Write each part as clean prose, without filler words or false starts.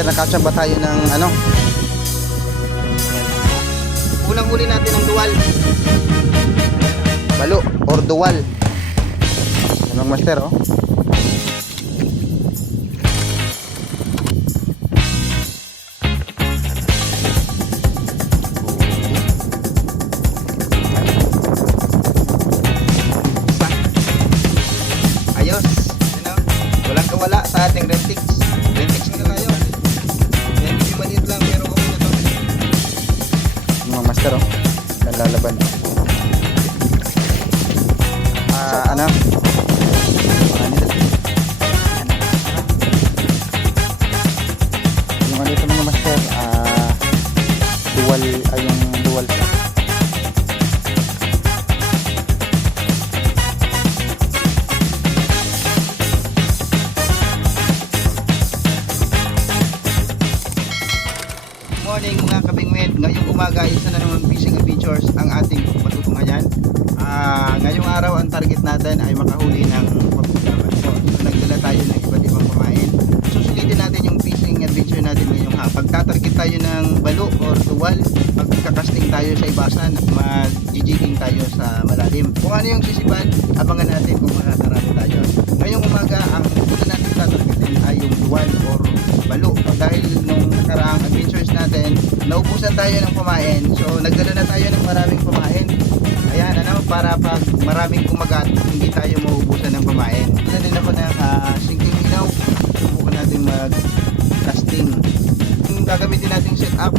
master, nakachamba tayo ng ano. Unang huli natin ng duwal. Balo or duwal. Yan mga master, oh. Ayos. Ano? Walang kawala sa ating Rentix. Rentix na tayo. Medyo maliit lang pero okay na to. Mga master, oh. Lalaban. Ano? Yung ano ito mga master, dual, yung dual siya. Morning mga kabingwit, ngayong umaga isa na naman fishing adventures ang ating patutungayan. Ngayong araw ang target natin ay makahuli ng pagkakaban. So nagdala tayo ng iba't ibang pamain. Susulitin natin yung fishing adventure natin ngayong hapon. Pagtatarget tayo ng balo or duwal, magkakasting tayo sa ibasan at mag-jigging tayo sa malalim. Kung ano yung sisipad, abangan natin kung makakarami tayo. Ngayong umaga ang una natin tatargetin ay yung duwal or balo. Dahil nung nakaraang adventures natin, naubusan tayo ng pamain. So nagdala na tayo ng maraming pamain. Ayan, ano, para pag maraming kumagat, hindi tayo maubusan ng pamain. Wala din ako ng sinking ilaw. Subukan natin mag-casting. Yung gagamitin nating setup,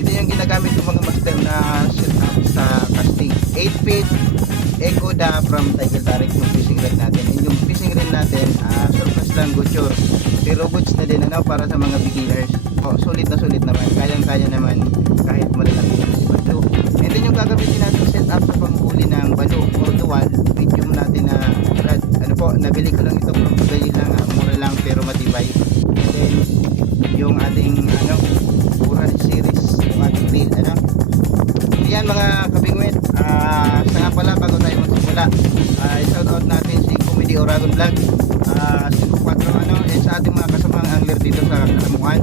ito yung ginagamit ng mga master na setup sa casting. 8 feet Ecoda from Tiger Tarik yung fishing rod natin. And yung fishing rod natin, surplus lang Gochur. Pero goods na din, ano, para sa mga beginners. Sulit na sulit naman. Kayang-kaya naman kahit malalaki yung balo. And then yung gagamitin natin setup sa panghuli ng balo or duwal, medium natin na rod. Ano po, nabili ko lang ito from Bugay lang, mura lang pero matibay. And then yung ating ano, Uran series, yung ating reel, ano. Yan mga kabingwit, sa nga pala bago tayo magsimula, shout out natin si Comedy Oragon Vlog, si Kupatro, ano, and sa ating mga kasamang angler dito sa Karamuan.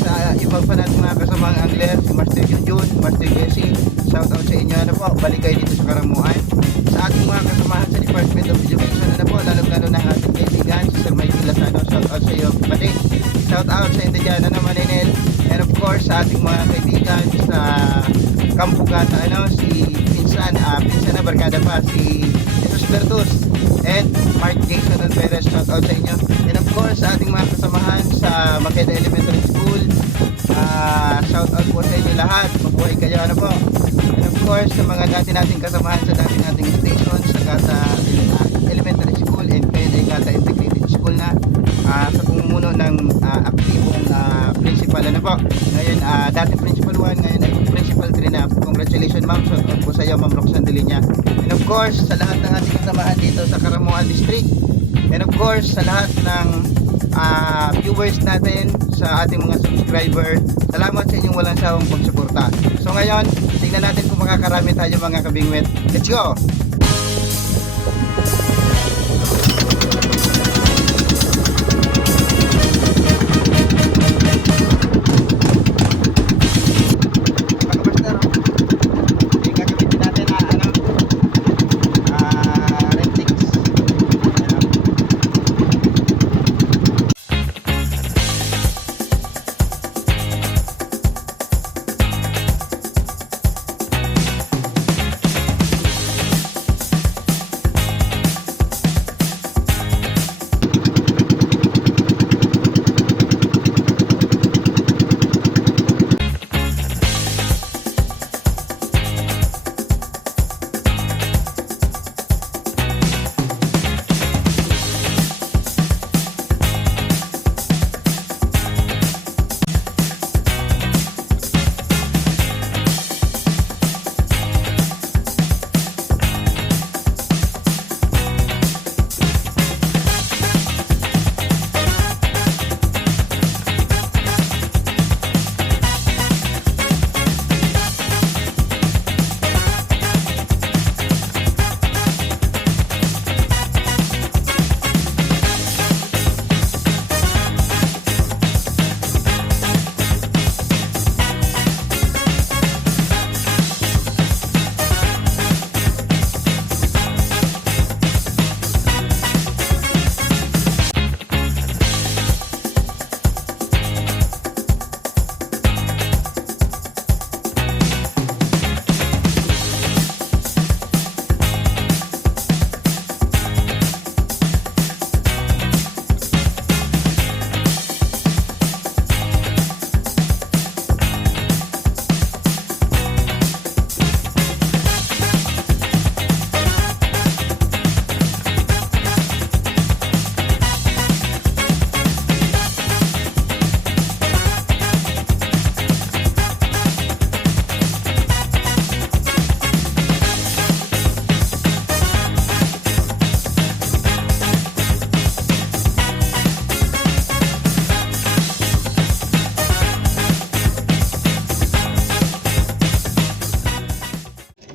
Sa ibang pa natin mga kasamang angler, si Master Junjun, Master Jesse, shout out sa inyo, ano po, balik kayo dito sa Karamuan. Sa ating mga kasamahan sa Department of Education, ano po, lalo na ating kaibigan, si Sir Mikey Lasano, shout out sa iyo, pati, shout out sa Indiana, ano, Maninel, and of course sa ating mga kaibigan sa Kampugata, ano, si Pinsan na barkada pa, si Jesus Bertus and Mark Jason and Perez, shout out sa inyo. And of course sa ating mga kasamahan sa Makeda Elementary School, shout out po sa inyo lahat, mabuhay kayo, ano po. And of course sa mga dati nating kasamahan sa dati nating station sa Gata Elementary School and kaya Gata Integrated School na, sa pumumuno ng aktibong principal, ano po. Ngayon dating principal 1, ngayon ay principal 3 na. Congratulations ma'am, shout out po sa iyo ma'am Roxanne Delinya. And of course sa lahat ng ating kasamahan dito sa Karamuan District, and of course sa lahat ng viewers natin, sa ating mga subscriber, salamat sa inyong walang sawang pagsuporta. So ngayon, tingnan natin kung makakarami tayo mga kabingwit. Let's go!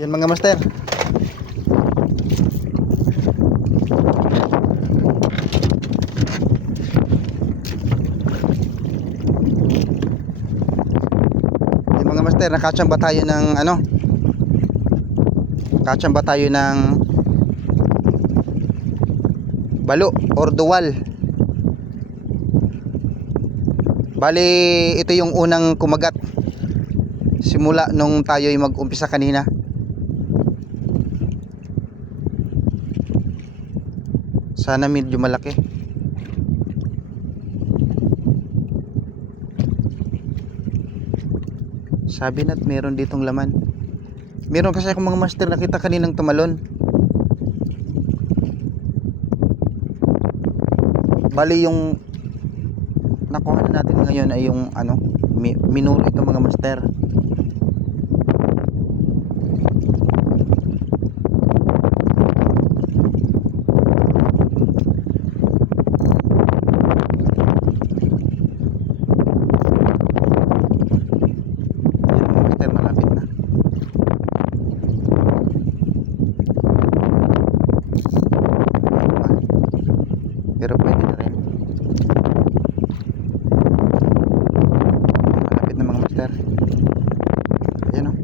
Yan mga master. Yan mga master, nakachamba tayo ng ano? Nakachamba tayo ng balo or duwal. Bali, ito yung unang kumagat simula nung tayo ay mag-umpisa kanina. Sana medyo malaki. Sabi na't meron ditong laman. Meron kasi akong mga master nakita kaninang tumalon. Bali yung nakuha na natin ngayon ay yung ano, minuro ito mga master. Pero pwede na rin. Malapit na mga master. Ayan o.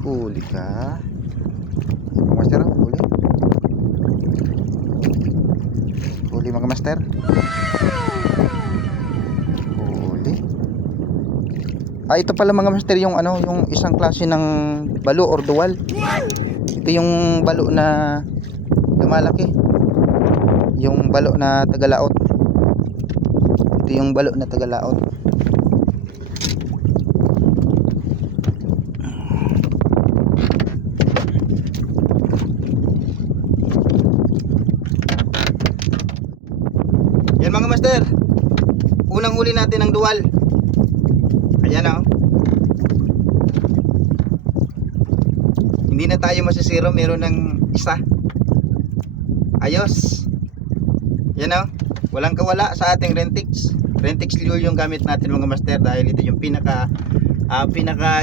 Huli ka. Ayan, mga master o. Huli. Huli mga master. Huli. Ito pala mga master yung ano, yung isang klase ng balo or duwal. Ito yung balo na lumalaki. Yung balo na tagalaot. Ito yung balo na tagalaot. Yan mga master. Unang huli natin ng duwal. Ayan o. Hindi na tayo masisiro, meron ng isa. Ayos. Yan o. Walang kawala sa ating Rentix. Rentix lure yung gamit natin mga master dahil ito yung pinaka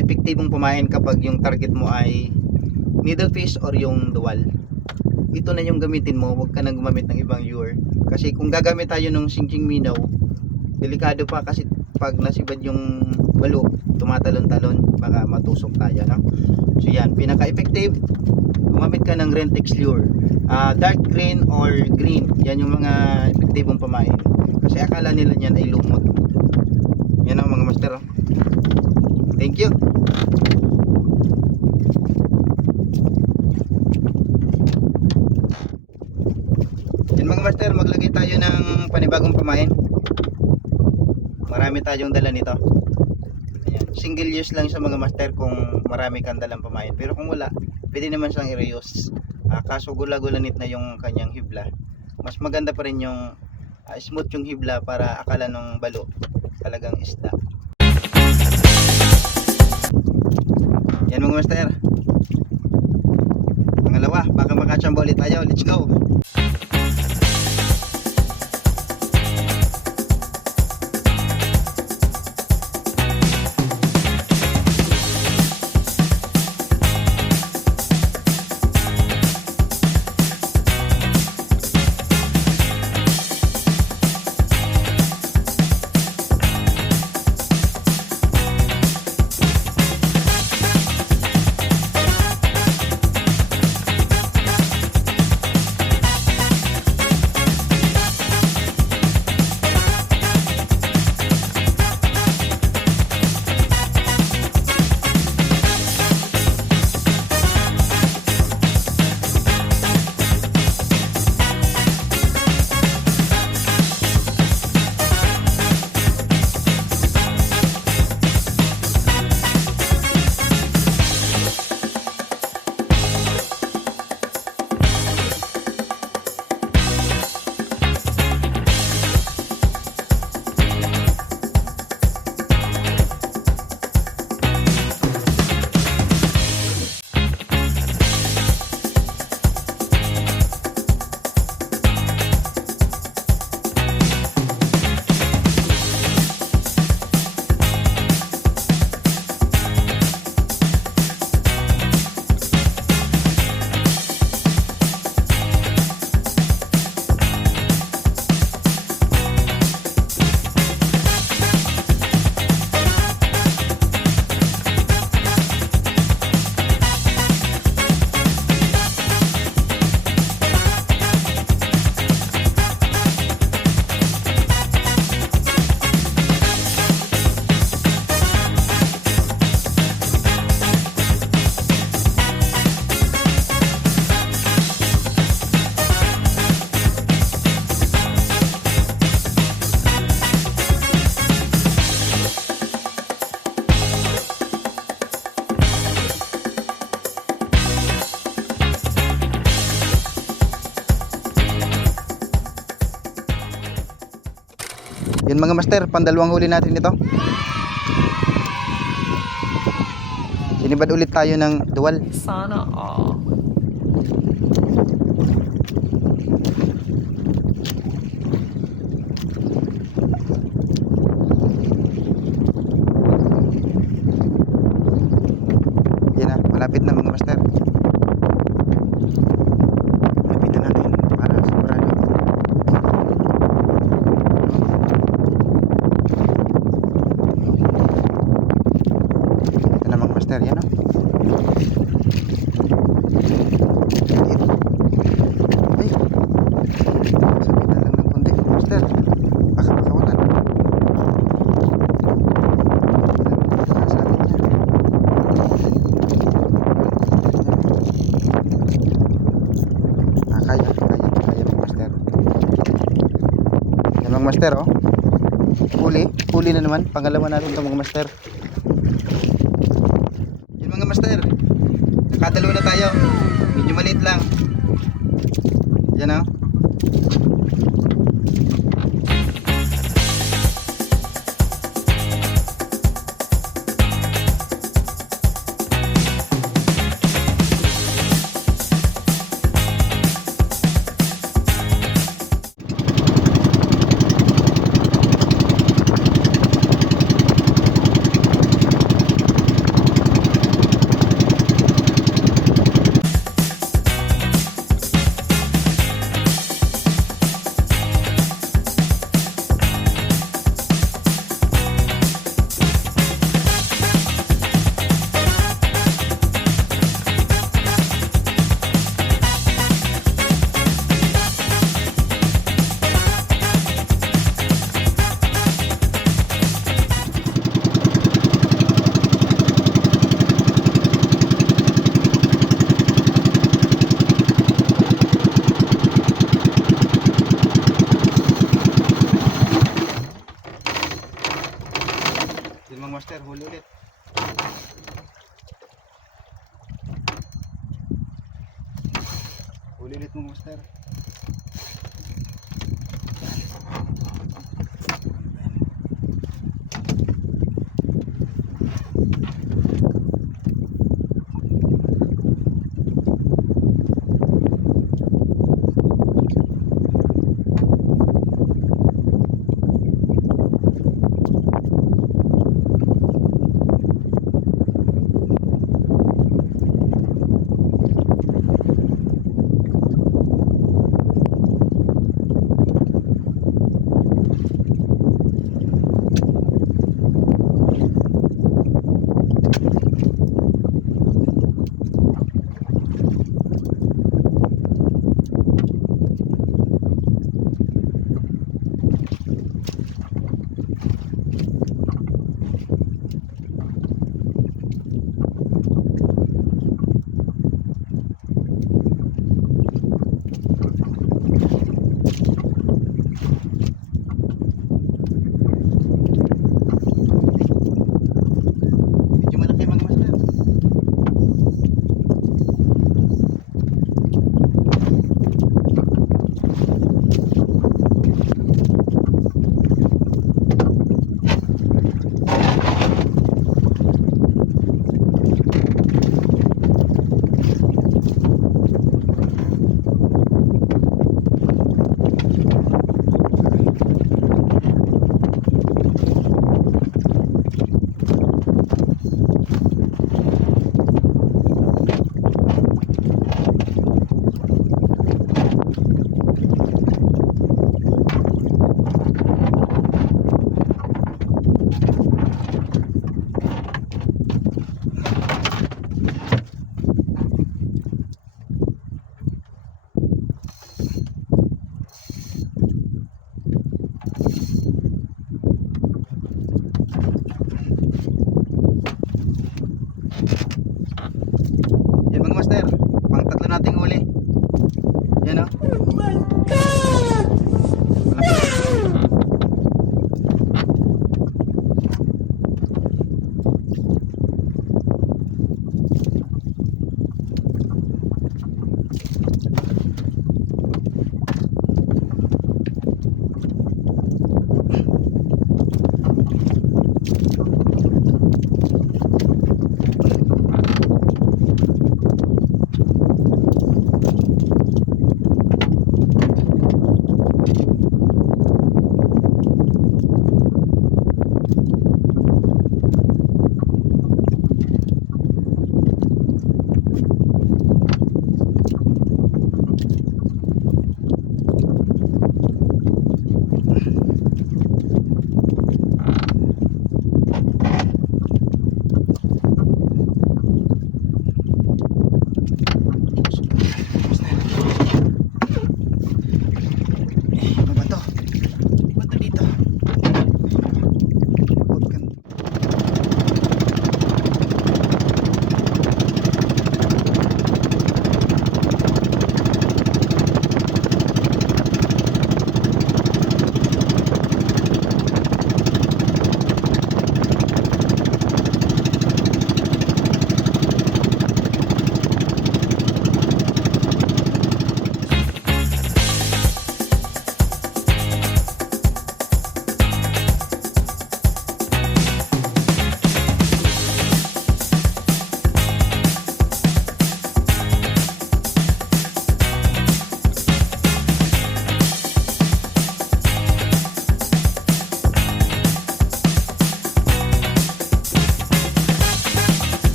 epektibong pumain kapag yung target mo ay needlefish or yung duwal. Ito na yung gamitin mo, huwag ka nang gumamit ng ibang lure. Kasi kung gagamit tayo ng sinking minnow, delikado pa kasi pag nasibad yung balo, tumatalon-talon, baka matusok tayo, no? So yan, pinaka-effective, gumamit ka ng Rentix lure. Dark green or green, yan yung mga epektibong pamain. Kasi akala nila yan ay lumot. Yan ang mga master. Oh. Thank you. Yan mga master, maglagay tayo ng panibagong pamain. Marami tayong dala nito. Ayan. Single use lang sa mga master kung marami kang dalang pamain. Pero kung wala, pwede naman siyang i-reuse. Kaso gula-gulanit na yung kanyang hibla. Mas maganda pa rin yung smooth yung hibla para akala ng balo talagang isda. Yan mga master. Pangalawa, baka makachamba ulit tayo. Let's go! Yun mga master, pandalawang huli natin ito. Sinibad ulit tayo ng dual. Sana all. Yan na, malapit na mga master. Lapitan natin para sigurado. Ito na mga master, yan o. Ay, sabitan lang ng konti mga master. Baka makawalan. Nakasabit niya. Kaya mga master. Yan mga master oh. Huli na naman. Pangalawa natin ito mga master. Yan mga master. Nakadalawa na tayo. Medyo maliit lang. Yan oh. Yan mga master, huli ulit. Huli ulit mga master.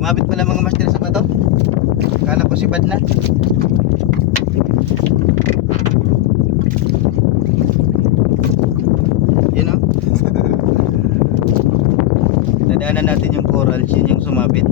Sumabit pala mga master sa bato. Kala ko si Bad na. Yun o. Nadaanan natin yung corals, yun yung sumabit.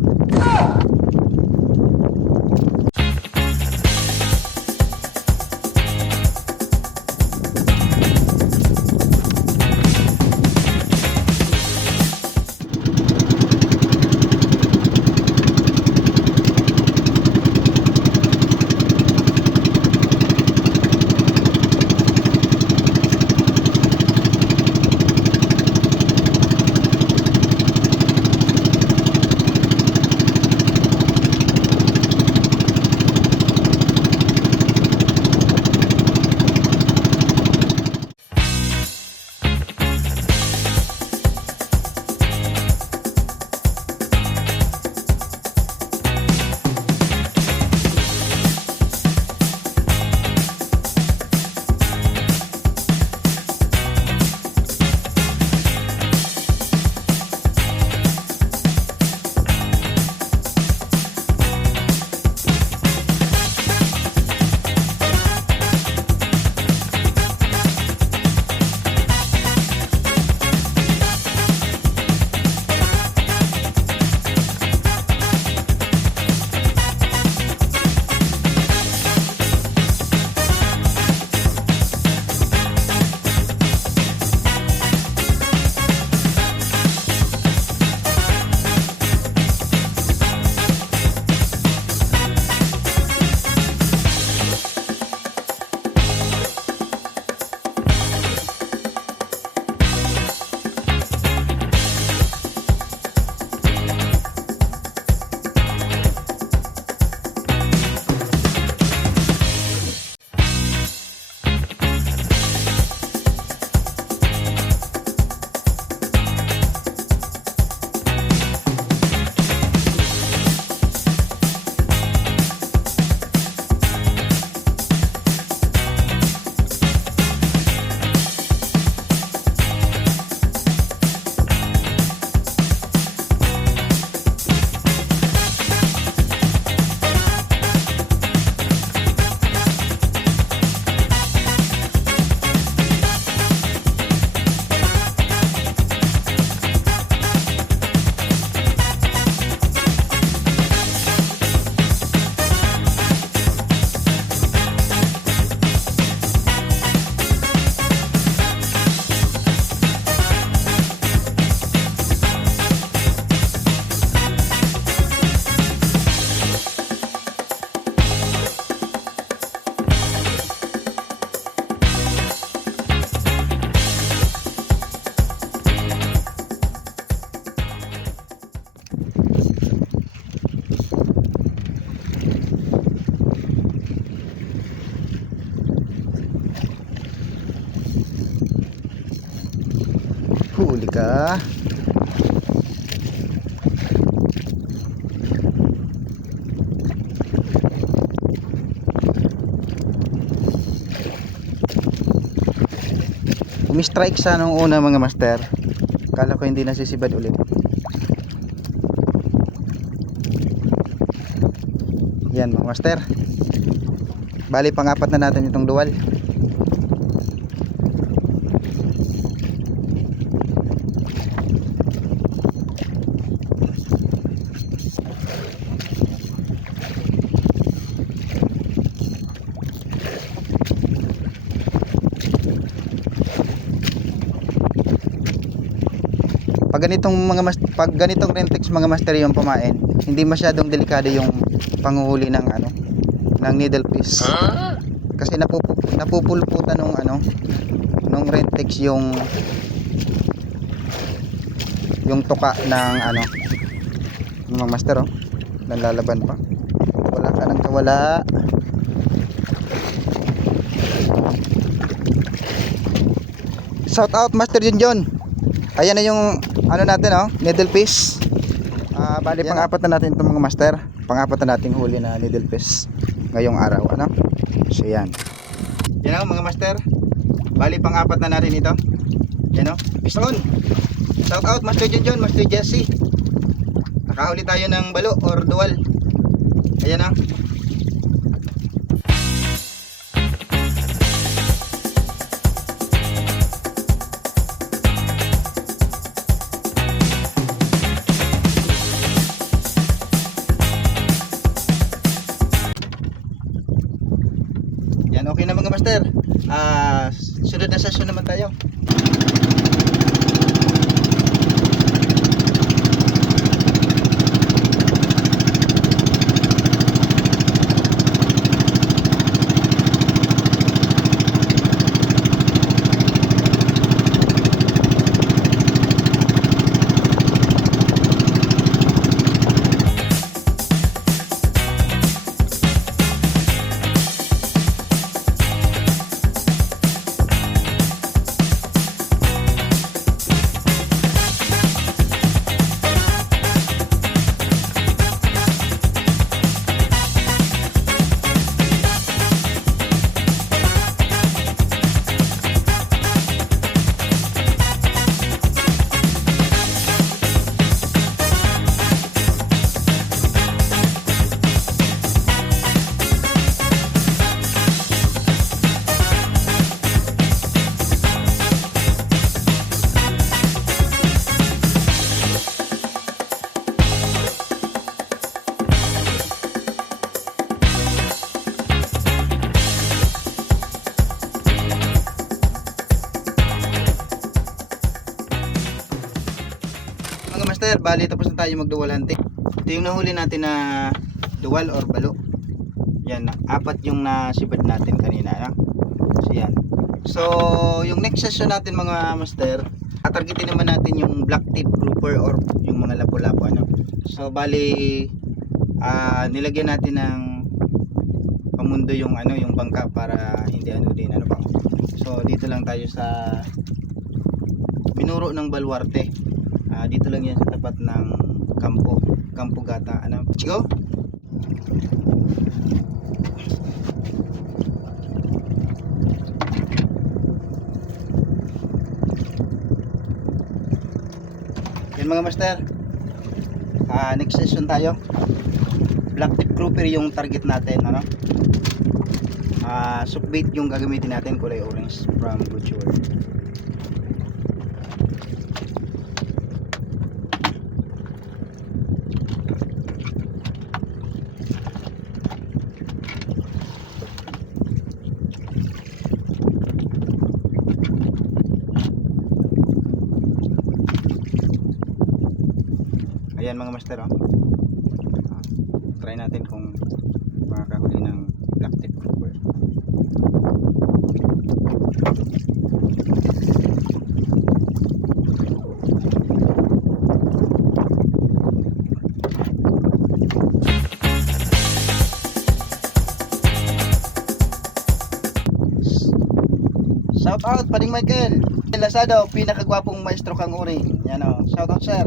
Huli ka. Umi-strike sa nung una mga master. Kala ko hindi nasisibad ulit. Yan mga master. Bali pang-apat na natin itong dual. Pag ganitong rentex mga master yung pamain, hindi masyadong delikado yung panguhuli ng ng needle fish. Kasi napupulputan nung rentex yung tuka ng mga master nalalaban pa. Wala ka nang kawala. Shout out Master Junjun. Ayan na yung natin needle fish. Bali pang-apat na natin itong mga master. Pang-apat na nating huli na needle fish ngayong araw So yan. Yan mga master. Bali pang-apat na natin ito. Yan piston. Shout out Master Junjun, Master Jesse. Nakahuli tayo ng balo or duwal. Ayan na. Yan, okay na mga master. Sunod na session naman tayo. Mga master, bali tapos na tayo magduwal hunting. Ito yung nahuli natin na duwal or balo. Yan, apat yung nasibad natin kanina, no? So yan. So yung next session natin mga master, tatargetin naman natin yung black tip grouper or yung mga lapu-lapu, ano. So bali nilagyan natin ng pamundo yung ano, yung bangka para hindi ano din ano ba. So dito lang tayo sa Minuro ng Baluarte. Dito lang yan sa tapat ng Campo Gata, ano. Let's go. Yan mga master. Next session tayo. Black tip grouper yung target natin, ano. Soft bait yung gagamitin natin, kulay orange from Butcher. Ayan mga master, oh. Try natin kung makakahuli ng black tip grouper. Shout out Pading Michael Lasado, pinakagwapong maestro kang uring. Yan, oh. Shout out sir.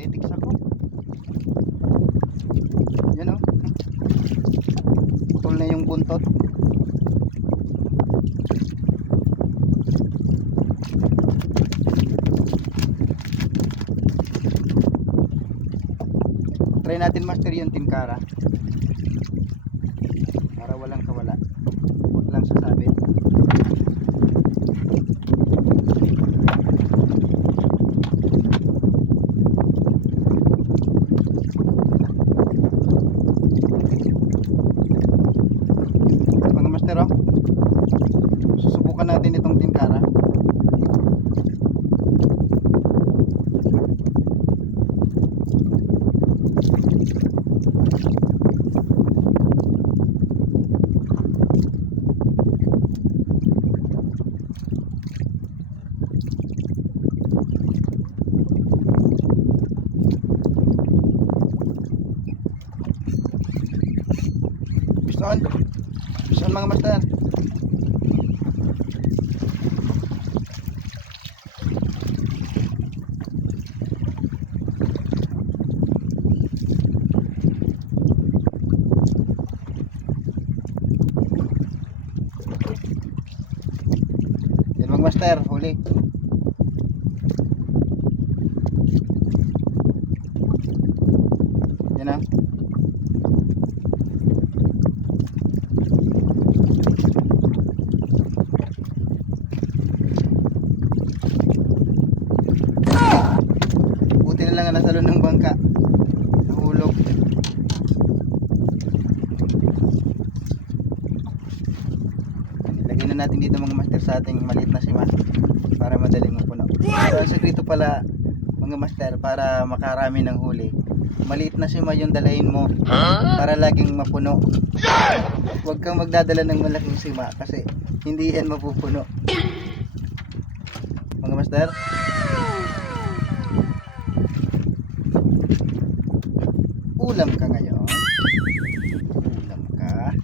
Titiks ako. Yan, oh. Putol na yung buntot. Try natin master yung tinkara para walang kawala. Huwag lang sasabit. Mga master, oh. Susubukan natin itong natin, Kara. Piston. Piston mga master. Yan mga master, huli. Yan na. Buti na lang na nasa loob ng bangka. Nahulog. Lagyan na natin dito mga master sa ating maliit na sima para madaling mapuno. Pero ang sekreto pala mga master para makarami ng huli, maliit na sima yung dalahin mo para laging mapuno. Huwag kang magdadala ng malaking sima kasi hindi yan mapupuno. Mga master, ulam ka ngayon. Ulam ka.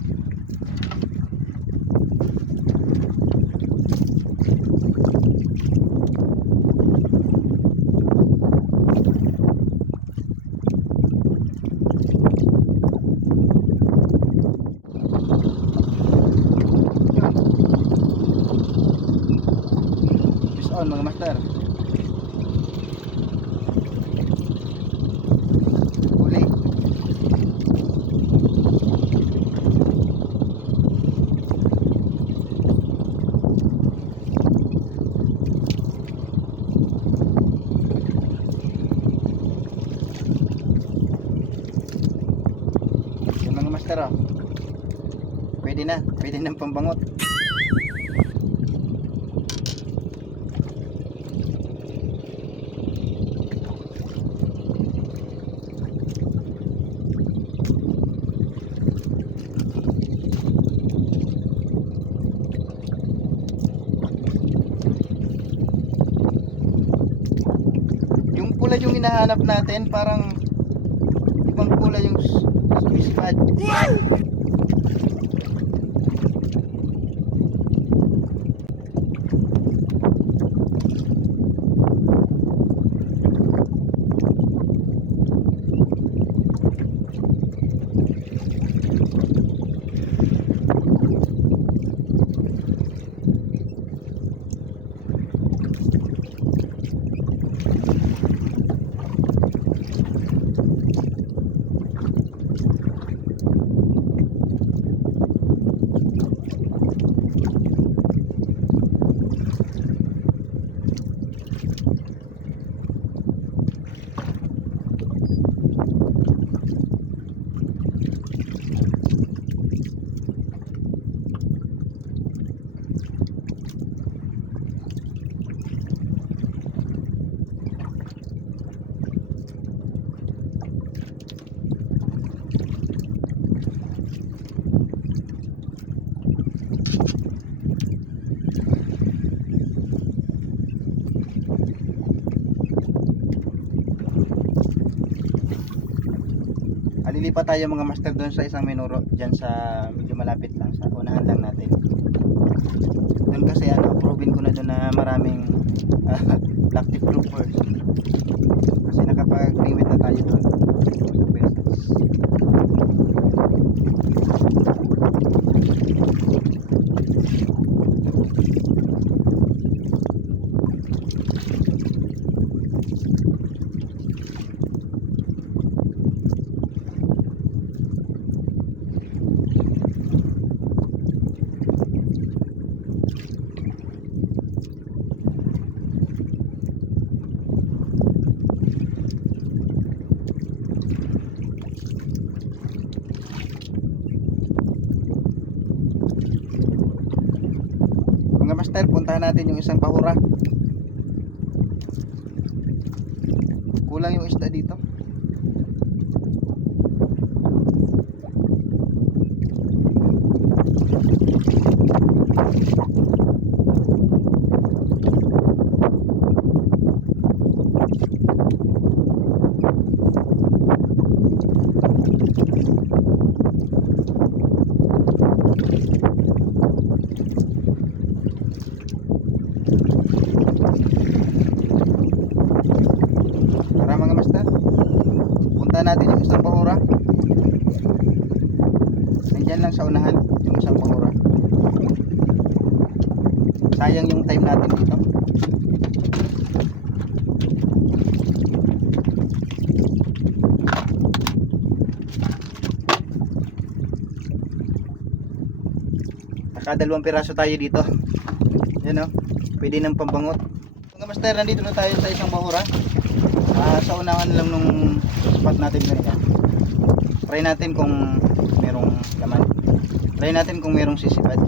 Fish on mga master. Huli. Yung mga master oh. Pwede ng pambangot. Yung pula yung hinahanap natin, parang ibang pula yung Swiss pad. Lilipat tayo mga master doon sa isang minuro dyan sa medyo malapit lang, sa unahan lang natin doon kasi proven ko na doon na maraming black tip groupers kasi nakapag-limit na tayo doon sa beses. master, puntahan natin yung isang pahura. Kulang yung isda dito. Tara mga master, punta natin yung isang pahura. Nandyan lang sa unahan yung isang pahura. Sayang yung time natin dito. Nakadalawang piraso tayo dito. Yan o, pwede ng pambangot. Mga master, nandito na tayo sa isang pahura. Sa unahan lang nung spot natin kanina. Try natin kung merong laman. Try natin kung merong sisipad.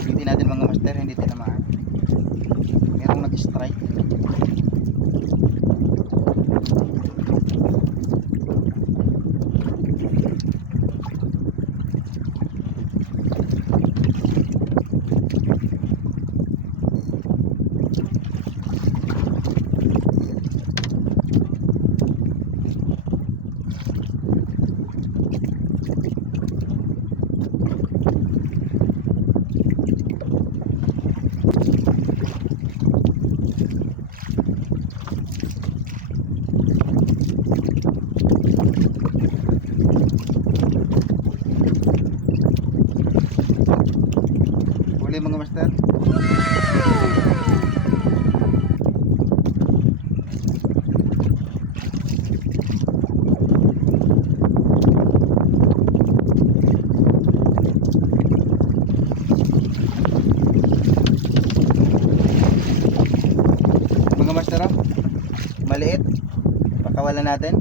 Hindi natin mga master, hindi tinamaan. Merong nag-strike. Huli mga master. Mga master, maliit. Pakawalan natin.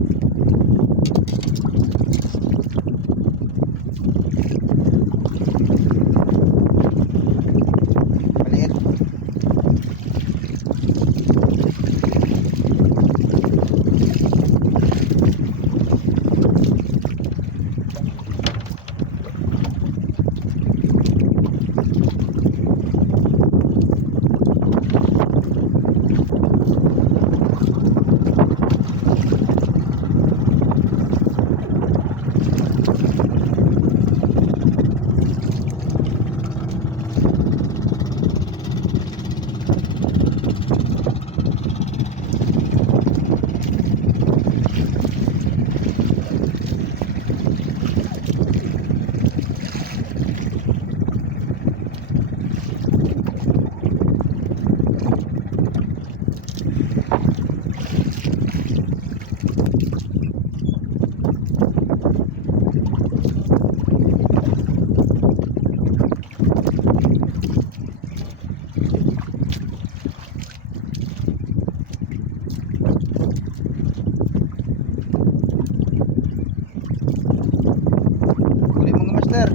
master.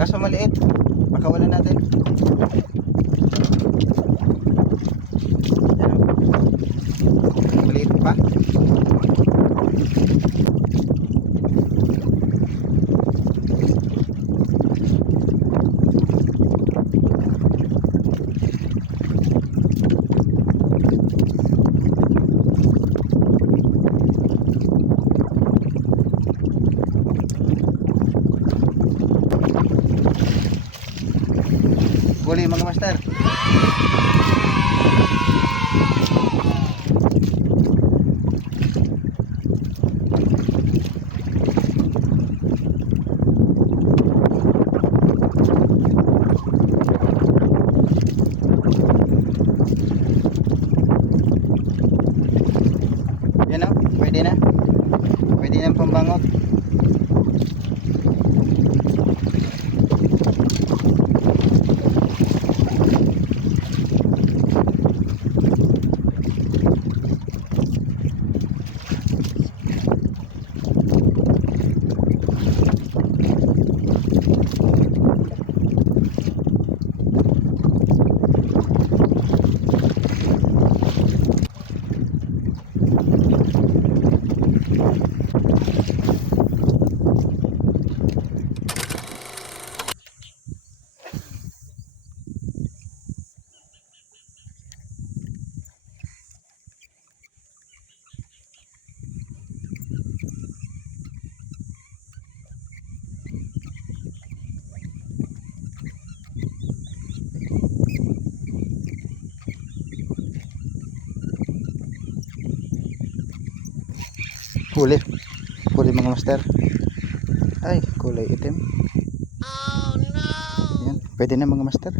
Kaso maliit. Pakawalan natin. Yan o. Maliit pa. Huli mga master. Yan o, pwede na. Pwede na pambangot. Huli. Huli mga master. Ay, kulay itim. Oh no. Yan, pwede na mga master.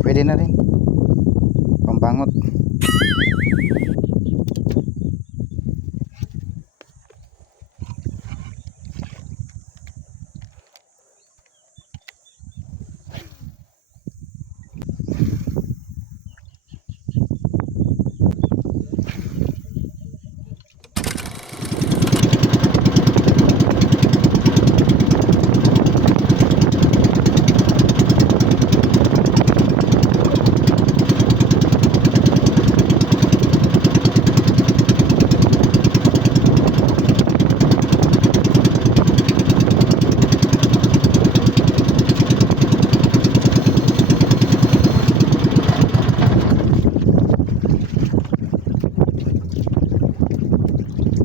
Pwede na rin. Pambangot.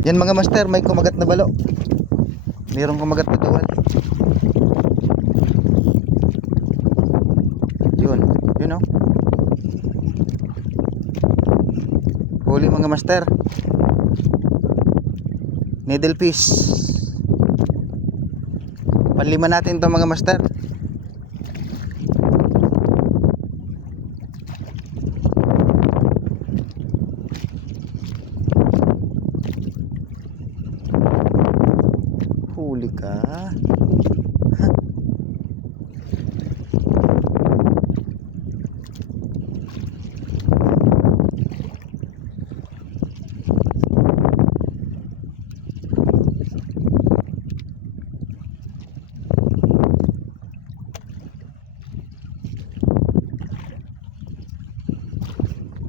Yan mga master, may kumagat na balo. Mayroong kumagat na duwal. Yun, yun o. Huli mga master. Needle fish. Panlima natin to mga master. Huli ka.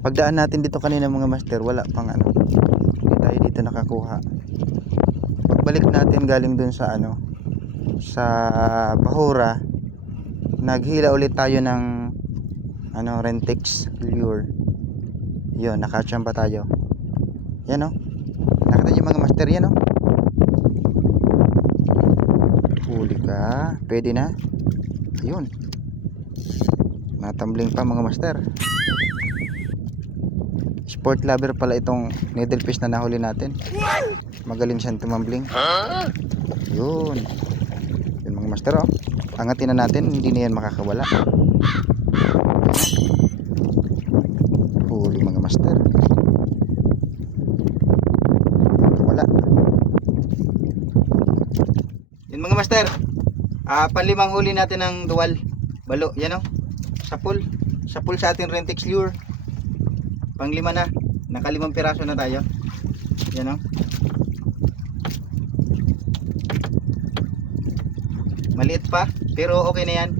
Pagdaan natin dito kanina mga master, wala pang ano. Hindi tayo dito nakakuha. Pagbalik natin galing dun sa ano, sa Bahura, naghila ulit tayo ng ano, Rentex lure. Yun, nakachamba tayo. Yan o. Nakita niyo mga master, yan o. Huli ka. Pwede na. Ayun. Natambling pa mga master. Sport lover pala itong needlefish na nahuli natin. Magaling siyang tumambling. Yun. Yun mga master oh. Angatin na natin, hindi na yan makakawala. Huli mga master. Wala. Yun mga master. Panlimang huli natin ng duwal. Balo, yan oh. Sapul. Sapul sa ating Rentex lure. Panglima na. Nakalimang piraso na tayo. Yan o. Maliit pa, pero okay na yan.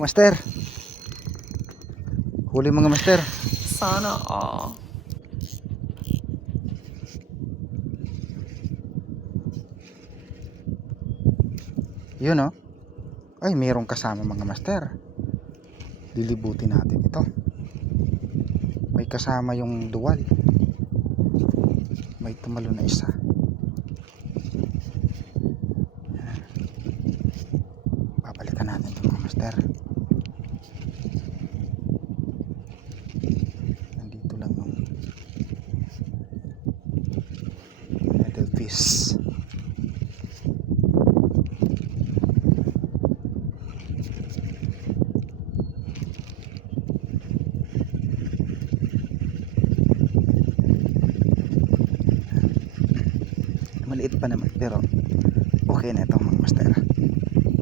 Master, huli mga master. Sana all. Yun oh. Ay, mayroong kasama mga master. Lilibutin natin ito. May kasama yung duwal. May tumalo na isa. Babalikan natin ito mga master. Nandito lang yung needlefish. Maliit pa naman pero okay na ito mga master.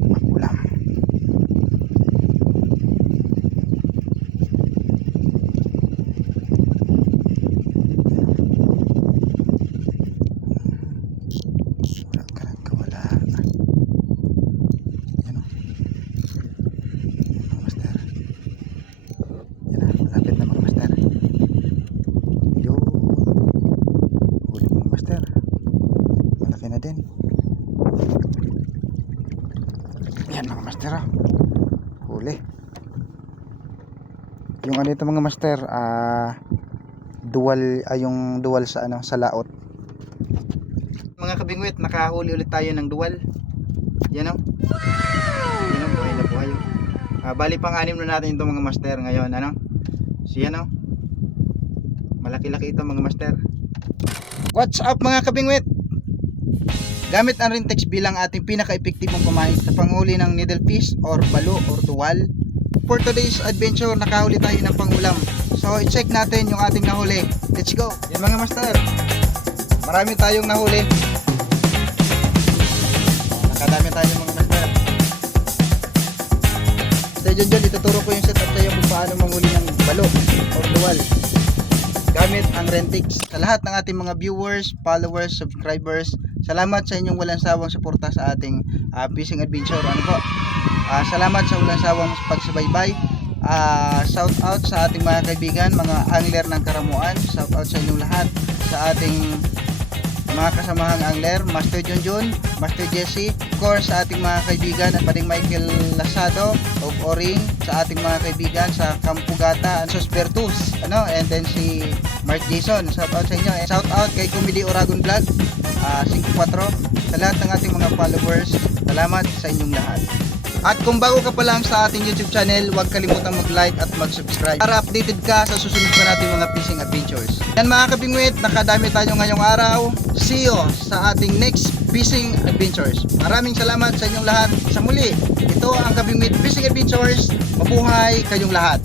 Makulam. Wala ka nang kawala. Yan o. Mga master. Yan na, malapit na mga master. Yun. Huli mga master. Malaki na din. Yan mga master oh. Huli. Yung ano ito mga master, dual yung dual sa ano sa laot. Mga kabingwit, nakahuli ulit tayo ng dual. Yan oh. Yan oh, buhay na buhay. Bali pang-anim na natin ito mga master ngayon, ano? So yan oh. Malaki-laki ito mga master. What's up mga kabingwit? Gamit ang Rintex bilang ating pinaka-epektibong pamain sa panghuli ng needlefish or balo or tuwal. For today's adventure, nakahuli tayo ng pangulam. So, i-check natin yung ating nahuli. Let's go! Yan mga master. Marami tayong nahuli. Nakadami tayo mga master. Stay dyan, ituturo ko yung setup sa'yo kung paano manghuli ng balo or tuwal gamit ang Rintex. Sa lahat ng ating mga viewers, followers, subscribers, salamat sa inyong walang sawang suporta sa ating fishing adventure. Ano po? Salamat sa walang sawang pagsubaybay. Shout out sa ating mga kaibigan, mga angler ng Karamuan. Shout out sa inyong lahat. Sa ating mga kasamahang angler, Master Junjun, Master Jesse, of course sa ating mga kaibigan at Pading Michael Lasado of Oring, sa ating mga kaibigan sa Campugata, Sos Bertus, ano, and then si Mark Jason. Shout out sa inyo. And shout out kay Comedy Oragon Vlog, 54, sa lahat ng ating mga followers. Salamat sa inyong lahat. At kung bago ka pa lang sa ating YouTube channel, huwag kalimutang mag-like at mag-subscribe para updated ka sa susunod pa nating mga fishing adventures. Yan mga kabingwit, nakadami tayo ngayong araw. See you sa ating next fishing adventures. Maraming salamat sa inyong lahat. Sa muli, ito ang Kabingwit Fishing Adventures. Mabuhay kayong lahat.